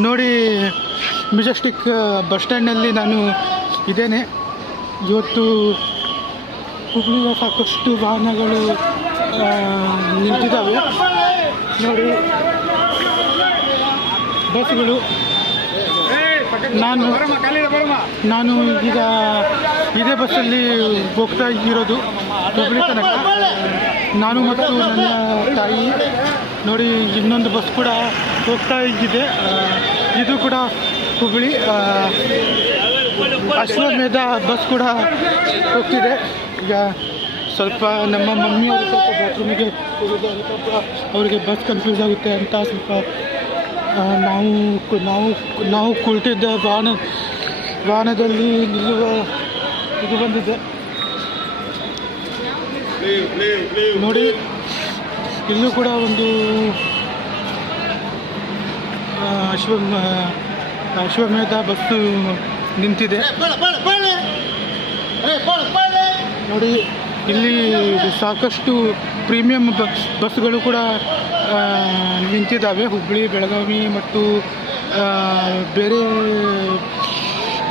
ನೋಡಿ, Majestic bus ಸ್ಟ್ಯಾಂಡ್ನಲ್ಲಿ ನಾನು ಇದ್ದೇನೆ. ಇವತ್ತು ಹುಬ್ಳಿಯ ಸಾಕಷ್ಟು ವಾಹನಗಳು ನಿಂತಿದ್ದಾವೆ ನೋಡಿ, ಬಸ್ಗಳು. ನಾನು ಈಗ ಇದೇ ಬಸ್ಸಲ್ಲಿ ಹೋಗ್ತಾ ಇರೋದು ಹುಬ್ಳಿ ತನಕ. ನಾನು ಮತ್ತು ನನ್ನ ತಾಯಿ ನೋಡಿ, ಇನ್ನೊಂದು ಬಸ್ ಕೂಡ ಹೋಗ್ತಾ ಇದೆ. ಇದು ಕೂಡ ಹುಬ್ಳಿ. ಅಶ್ವಮೇಧ ಬಸ್ ಕೂಡ ಹೋಗ್ತಿದೆ. ಈಗ ಸ್ವಲ್ಪ ನಮ್ಮ ಮಮ್ಮಿಯವರು ಸ್ವಲ್ಪ ಬಾತ್ರೂಮಿಗೆ ಹೋಗಿದ್ದಾರೆ. ಸ್ವಲ್ಪ ಅವರಿಗೆ ಬಸ್ ಕನ್ಫ್ಯೂಸ್ ಆಗುತ್ತೆ ಅಂತ ಸ್ವಲ್ಪ ನಾವು ಕುಳಿತಿದ್ದ ವಾಹನದಲ್ಲಿ ನಿಲ್ಲುವ ಇದು ಬಂದಿದೆ ನೋಡಿ. ಇಲ್ಲೂ ಕೂಡ ಒಂದು ಅಶ್ವಮೇಧ ಬಸ್ಸು ನಿಂತಿದೆ ನೋಡಿ. ಇಲ್ಲಿ ಸಾಕಷ್ಟು ಪ್ರೀಮಿಯಂ ಬಸ್ಗಳು ಕೂಡ ನಿಂತಿದ್ದಾವೆ. ಹುಬ್ಬಳ್ಳಿ, ಬೆಳಗಾವಿ ಮತ್ತು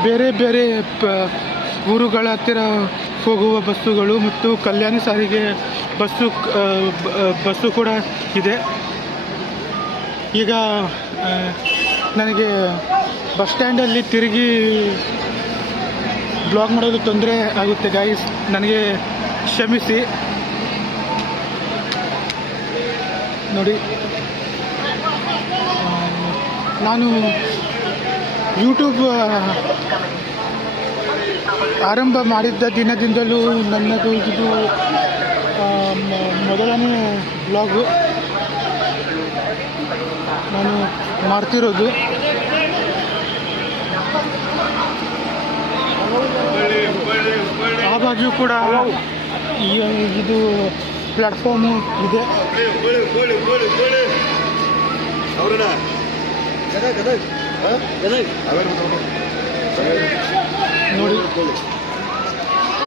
ಬೇರೆ ಬೇರೆ ಊರುಗಳ ಹತ್ತಿರ ಹೋಗುವ ಬಸ್ಸುಗಳು ಮತ್ತು ಕಲ್ಯಾಣಿ ಸಾರಿಗೆ ಬಸ್ಸು ಕೂಡ ಇದೆ. ಈಗ ನನಗೆ ಬಸ್ ಸ್ಟ್ಯಾಂಡಲ್ಲಿ ತಿರುಗಿ ಬ್ಲಾಗ್ ಮಾಡೋದು ತೊಂದರೆ ಆಗುತ್ತೆ ಗಾಯ್ಸ್, ನನಗೆ ಕ್ಷಮಿಸಿ ನೋಡಿ. ನಾನು ಯೂಟ್ಯೂಬ್ ಆರಂಭ ಮಾಡಿದ್ದ ದಿನದಿಂದಲೂ ನನ್ನದು ಇದು ಮೊದಲನೇ ಬ್ಲಾಗು ನಾನು ಮಾಡ್ತಿರೋದು. ಆ ಬಾಜು ಕೂಡ ಇದು ಪ್ಲಾಟ್ಫಾರ್ಮು ಇದೆ ನೋಡಿ.